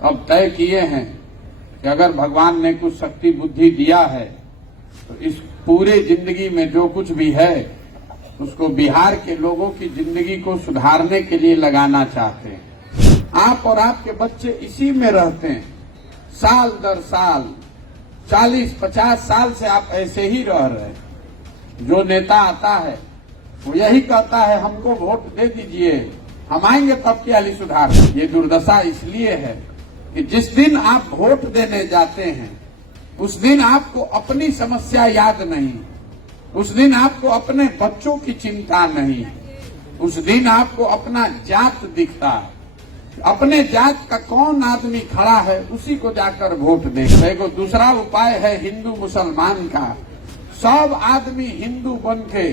अब तय किए हैं कि अगर भगवान ने कुछ शक्ति बुद्धि दिया है तो इस पूरे जिंदगी में जो कुछ भी है उसको बिहार के लोगों की जिंदगी को सुधारने के लिए लगाना चाहते हैं। आप और आपके बच्चे इसी में रहते हैं, साल दर साल 40-50 साल से आप ऐसे ही रह रहे हैं। जो नेता आता है वो यही कहता है हमको वोट दे दीजिए, हम आएंगे तब क्या हाली सुधार। ये दुर्दशा इसलिए है कि जिस दिन आप वोट देने जाते हैं उस दिन आपको अपनी समस्या याद नहीं, उस दिन आपको अपने बच्चों की चिंता नहीं, उस दिन आपको अपना जात दिखता है। अपने जात का कौन आदमी खड़ा है उसी को जाकर वोट दे। देखो दूसरा उपाय है हिंदू मुसलमान का। सब आदमी हिंदू बन के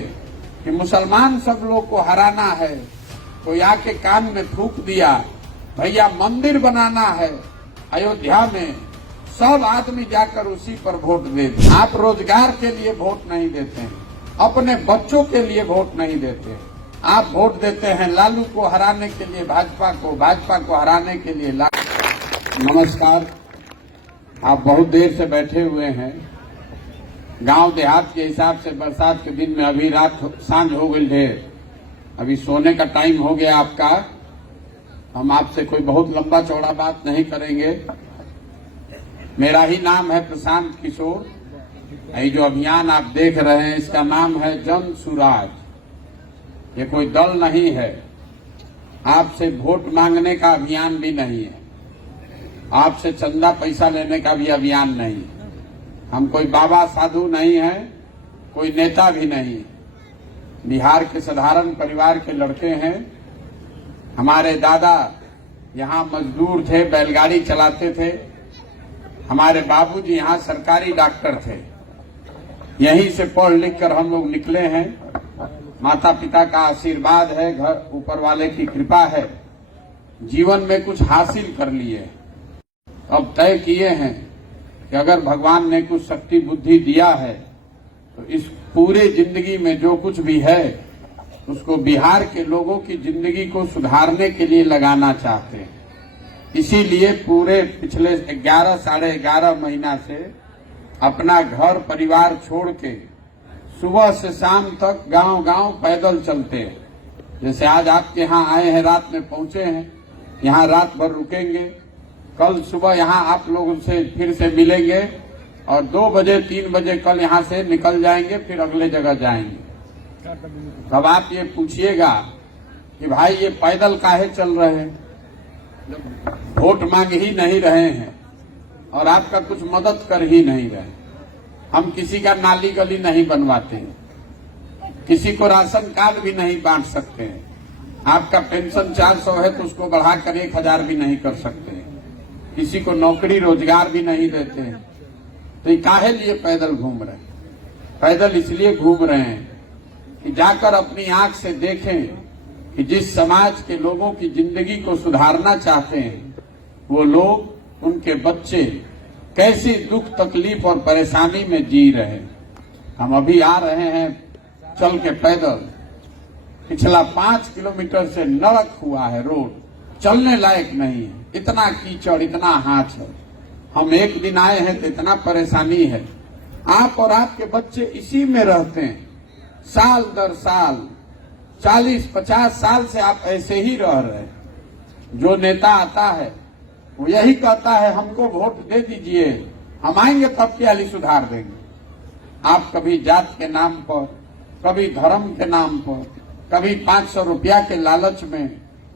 कि मुसलमान सब लोग को हराना है, कोई आके कान में थूक दिया भैया मंदिर बनाना है अयोध्या में, सब आदमी जाकर उसी पर वोट देते। आप रोजगार के लिए वोट नहीं देते हैं, अपने बच्चों के लिए वोट नहीं देते हैं। आप वोट देते हैं लालू को हराने के लिए, भाजपा को हराने के लिए नमस्कार। आप बहुत देर से बैठे हुए हैं। गांव देहात के हिसाब से बरसात के दिन में अभी रात सांझ हो गई है, अभी सोने का टाइम हो गया आपका। हम आपसे कोई बहुत लंबा चौड़ा बात नहीं करेंगे। मेरा ही नाम है प्रशांत किशोर। ये जो अभियान आप देख रहे हैं इसका नाम है जन सुराज। ये कोई दल नहीं है, आपसे वोट मांगने का अभियान भी नहीं है, आपसे चंदा पैसा लेने का भी अभियान नहीं है। हम कोई बाबा साधु नहीं है, कोई नेता भी नहीं है। बिहार के साधारण परिवार के लड़के हैं। हमारे दादा यहाँ मजदूर थे, बैलगाड़ी चलाते थे। हमारे बाबूजी यहाँ सरकारी डॉक्टर थे। यहीं से पढ़ लिख कर हम लोग निकले हैं। माता पिता का आशीर्वाद है, घर ऊपर वाले की कृपा है, जीवन में कुछ हासिल कर लिए। अब तय किए हैं कि अगर भगवान ने कुछ शक्ति बुद्धि दिया है तो इस पूरे जिंदगी में जो कुछ भी है उसको बिहार के लोगों की जिंदगी को सुधारने के लिए लगाना चाहते हैं। इसीलिए पूरे पिछले 11 साढ़े 11 महीना से अपना घर परिवार छोड़ के सुबह से शाम तक गांव गांव पैदल चलते हैं। जैसे आज आपके यहाँ आए हैं, रात में पहुंचे हैं, यहाँ रात भर रुकेंगे, कल सुबह यहाँ आप लोगों से फिर से मिलेंगे और 2 बजे 3 बजे कल यहाँ से निकल जाएंगे, फिर अगले जगह जाएंगे। तब आप ये पूछिएगा कि भाई ये पैदल काहे चल रहे हैं, वोट मांग ही नहीं रहे हैं और आपका कुछ मदद कर ही नहीं रहे। हम किसी का नाली गली नहीं बनवाते हैं, किसी को राशन कार्ड भी नहीं बांट सकते हैं। आपका पेंशन 400 है तो उसको बढ़ाकर 1000 भी नहीं कर सकते हैं। किसी को नौकरी रोजगार भी नहीं देते हैं। तो ये काहे लिए पैदल घूम रहे हैं? पैदल इसलिए घूम रहे हैं कि जाकर अपनी आंख से देखें कि जिस समाज के लोगों की जिंदगी को सुधारना चाहते हैं वो लोग, उनके बच्चे कैसी दुख तकलीफ और परेशानी में जी रहे हैं। हम अभी आ रहे हैं चल के पैदल, पिछला 5 किलोमीटर से नरक हुआ है, रोड चलने लायक नहीं है, इतना कीचड़, इतना हाथ है। हम एक दिन आए हैं तो इतना परेशानी है। आप और आपके बच्चे इसी में रहते हैं, साल दर साल 40-50 साल से आप ऐसे ही रह रहे हैं। जो नेता आता है वो यही कहता है हमको वोट दे दीजिए, हम आएंगे तब क्या हाली सुधार देंगे। आप कभी जात के नाम पर, कभी धर्म के नाम पर, कभी 500 रुपया के लालच में,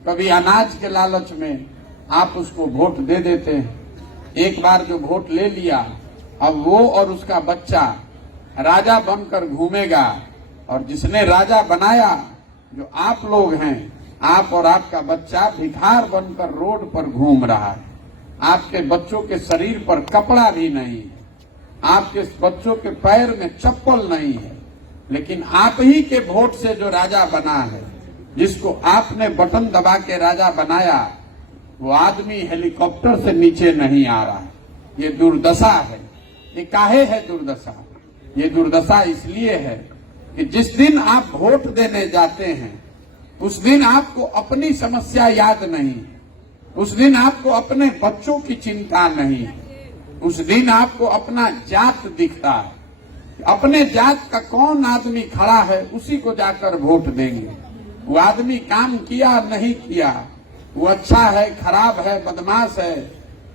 कभी अनाज के लालच में आप उसको वोट दे देते हैं। एक बार जो वोट ले लिया, अब वो और उसका बच्चा राजा बनकर घूमेगा और जिसने राजा बनाया जो आप लोग हैं, आप और आपका बच्चा भिखार बनकर रोड पर घूम रहा है। आपके बच्चों के शरीर पर कपड़ा भी नहीं है, आपके बच्चों के पैर में चप्पल नहीं है, लेकिन आप ही के वोट से जो राजा बना है, जिसको आपने बटन दबा के राजा बनाया, वो आदमी हेलीकॉप्टर से नीचे नहीं आ रहा है। ये दुर्दशा है। ये काहे है दुर्दशा? ये दुर्दशा इसलिए है कि जिस दिन आप वोट देने जाते हैं उस दिन आपको अपनी समस्या याद नहीं, उस दिन आपको अपने बच्चों की चिंता नहीं, उस दिन आपको अपना जात दिखता है। अपने जात का कौन आदमी खड़ा है उसी को जाकर वोट देंगे। वो आदमी काम किया नहीं किया, वो अच्छा है खराब है बदमाश है,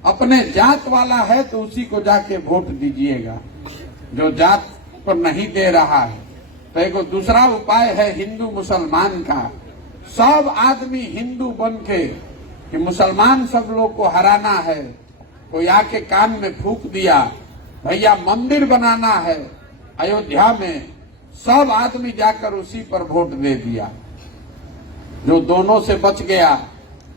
अपने जात वाला है तो उसी को जाके वोट दीजिएगा। जो जात को नहीं दे रहा है तो एक दूसरा उपाय है हिंदू मुसलमान का। सब आदमी हिंदू बन के कि मुसलमान सब लोग को हराना है, कोई आके कान में फूंक दिया भैया मंदिर बनाना है अयोध्या में, सब आदमी जाकर उसी पर वोट दे दिया। जो दोनों से बच गया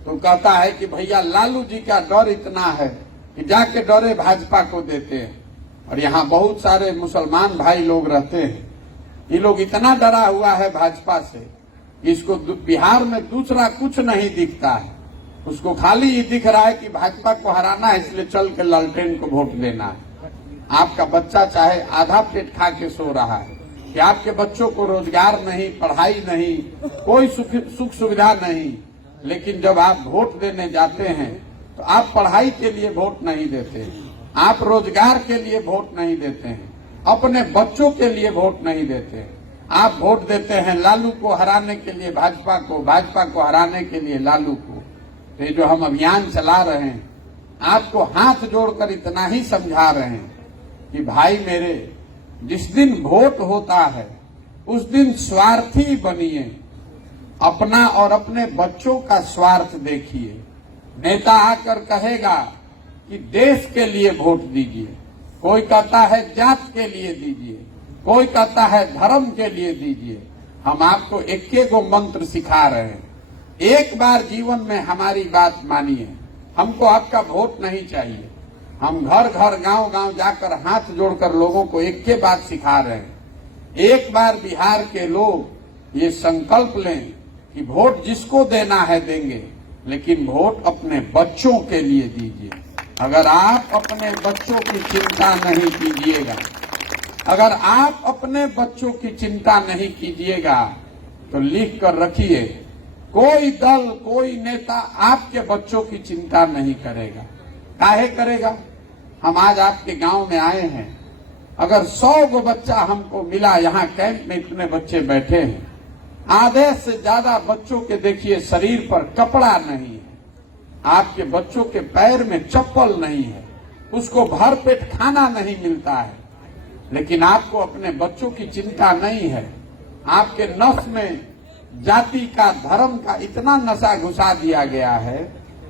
तो कहता है कि भैया लालू जी का डर इतना है कि जाके डरे भाजपा को देते हैं। और यहाँ बहुत सारे मुसलमान भाई लोग रहते हैं, ये लोग इतना डरा हुआ है भाजपा से, इसको बिहार में दूसरा कुछ नहीं दिखता है, उसको खाली ये दिख रहा है कि भाजपा को हराना है इसलिए चल के लालटेन को वोट देना है। आपका बच्चा चाहे आधा पेट खा के सो रहा है कि आपके बच्चों को रोजगार नहीं, पढ़ाई नहीं, कोई सुख सुविधा नहीं, लेकिन जब आप वोट देने जाते हैं तो आप पढ़ाई के लिए वोट नहीं देते, आप रोजगार के लिए वोट नहीं देते हैं, अपने बच्चों के लिए वोट नहीं देते, आप वोट देते हैं लालू को हराने के लिए भाजपा को, भाजपा को हराने के लिए लालू को। तो ये जो हम अभियान चला रहे हैं, आपको हाथ जोड़कर इतना ही समझा रहे हैं कि भाई मेरे, जिस दिन वोट होता है उस दिन स्वार्थी बनिए, अपना और अपने बच्चों का स्वार्थ देखिए। नेता आकर कहेगा कि देश के लिए वोट दीजिए, कोई कहता है जात के लिए दीजिए, कोई कहता है धर्म के लिए दीजिए। हम आपको एक गो मंत्र सिखा रहे हैं, एक बार जीवन में हमारी बात मानिए, हमको आपका वोट नहीं चाहिए। हम घर घर गांव गांव जाकर हाथ जोड़कर लोगों को एक के बात सिखा रहे हैं। एक बार बिहार के लोग ये संकल्प लें कि वोट जिसको देना है देंगे, लेकिन वोट अपने बच्चों के लिए दीजिए। अगर आप अपने बच्चों की चिंता नहीं कीजिएगा, अगर आप अपने बच्चों की चिंता नहीं कीजिएगा तो लिख कर रखिए, कोई दल कोई नेता आपके बच्चों की चिंता नहीं करेगा। काहे करेगा? हम आज आपके गांव में आए हैं, अगर 100 गो बच्चा हमको मिला, यहाँ कैंप में इतने बच्चे बैठे हैं, आधे से ज्यादा बच्चों के देखिए शरीर पर कपड़ा नहीं है, आपके बच्चों के पैर में चप्पल नहीं है, उसको भर पेट खाना नहीं मिलता है, लेकिन आपको अपने बच्चों की चिंता नहीं है। आपके नस में जाति का धर्म का इतना नशा घुसा दिया गया है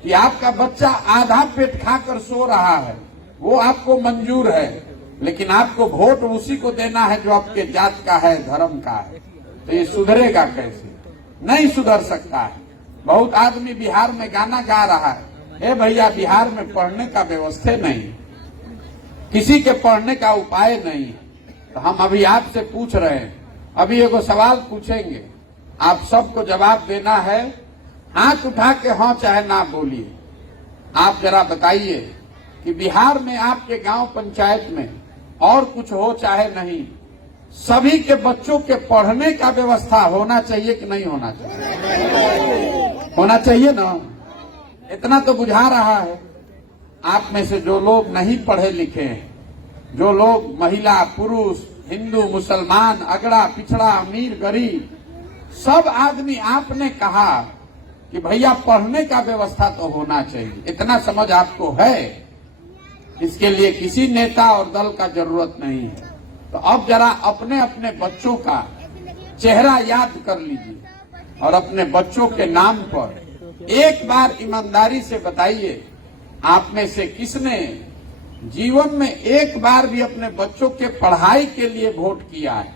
कि आपका बच्चा आधा पेट खाकर सो रहा है, वो आपको मंजूर है, लेकिन आपको वोट उसी को देना है जो आपके जात का है, धर्म का है। तो ये सुधरेगा कैसे? नहीं सुधर सकता है। बहुत आदमी बिहार में गाना गा रहा है, ए भैया बिहार में पढ़ने का व्यवस्था नहीं, किसी के पढ़ने का उपाय नहीं है। तो हम अभी आपसे पूछ रहे हैं, अभी एगो सवाल पूछेंगे, आप सबको जवाब देना है, हाथ उठा के हाँ चाहे ना बोलिए। आप जरा बताइए कि बिहार में आपके गांव पंचायत में और कुछ हो चाहे नहीं, सभी के बच्चों के पढ़ने का व्यवस्था होना चाहिए कि नहीं होना चाहिए? होना चाहिए ना। इतना तो बुझा रहा है। आप में से जो लोग नहीं पढ़े लिखे हैं, जो लोग महिला पुरुष हिंदू मुसलमान अगड़ा पिछड़ा अमीर गरीब सब आदमी, आपने कहा कि भैया पढ़ने का व्यवस्था तो होना चाहिए, इतना समझ आपको है। इसके लिए किसी नेता और दल का जरूरत नहीं है। तो अब जरा अपने अपने बच्चों का चेहरा याद कर लीजिए और अपने बच्चों के नाम पर एक बार ईमानदारी से बताइए, आप में से किसने जीवन में एक बार भी अपने बच्चों के पढ़ाई के लिए वोट किया है?